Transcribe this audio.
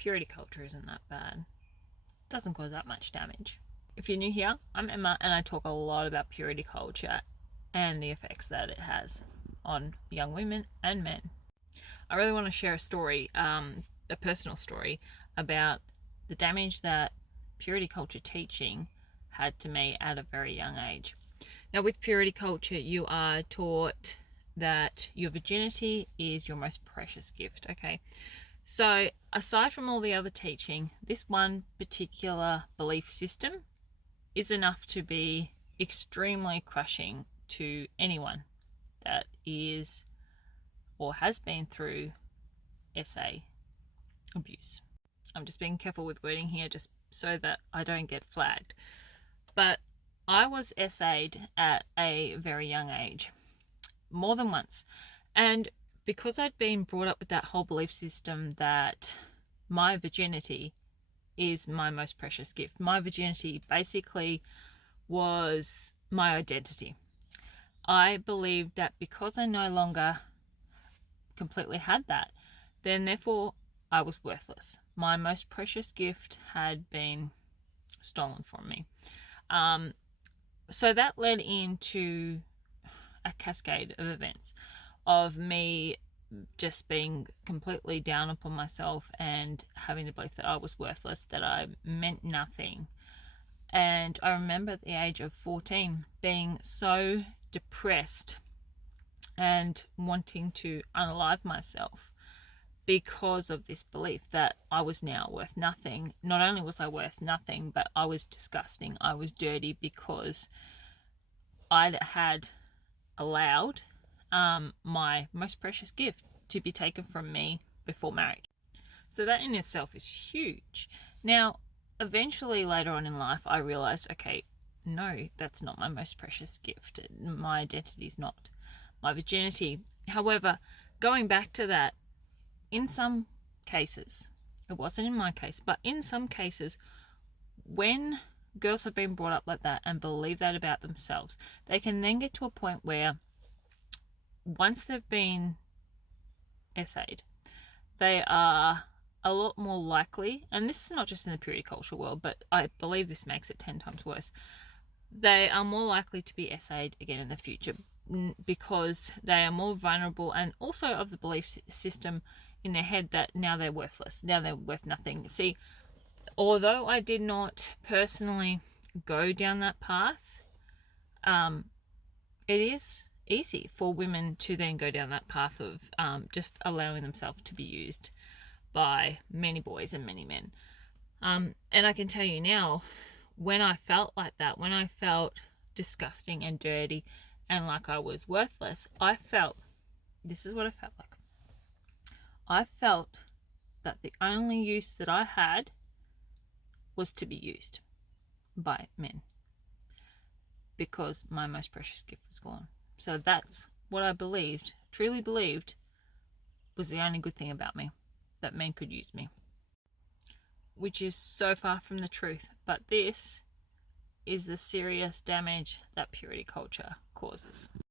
purity culture isn't that bad. It doesn't cause that much damage. If you're new here, I'm Emma, and I talk a lot about purity culture and the effects that it has on young women and men. I really want to share a story, a personal story, about the damage that purity culture teaching had to me at a very young age. Now, with purity culture, you are taught that your virginity is your most precious gift, okay? So, aside from all the other teaching, this one particular belief system is enough to be extremely crushing to anyone that is or has been through SA abuse. I'm just being careful with wording here just so that I don't get flagged. But I was SA'd at a very young age, more than once. And because I'd been brought up with that whole belief system that my virginity is my most precious gift, my virginity basically was my identity. I believed that because I no longer completely had that, then therefore I was worthless. My most precious gift had been stolen from me. So that led into a cascade of events of me just being completely down upon myself and having the belief that I was worthless, that I meant nothing. And I remember at the age of 14 being so depressed and wanting to unalive myself because of this belief that I was now worth nothing. Not only was I worth nothing, but I was disgusting. I was dirty because I had allowed my most precious gift to be taken from me before marriage. So that in itself is huge. Now, eventually later on in life, I realized, okay, no, that's not my most precious gift. My identity is not my virginity. However, going back to that, in some cases, it wasn't in my case, but in some cases, when girls have been brought up like that and believe that about themselves, they can then get to a point where once they've been SA'd, they are a lot more likely, and this is not just in the purity culture world, but I believe this makes it 10 times worse, they are more likely to be SA'd again in the future because they are more vulnerable and also of the belief system in their head that now they're worthless, now they're worth nothing. See, although I did not personally go down that path, it is easy for women to then go down that path of just allowing themselves to be used by many boys and many men. And I can tell you now, when I felt like that, when I felt disgusting and dirty and like I was worthless, this is what I felt like. I felt that the only use that I had was to be used by men because my most precious gift was gone. So that's what I believed, truly believed, was the only good thing about me, that men could use me. Which is so far from the truth. But this is the serious damage that purity culture causes.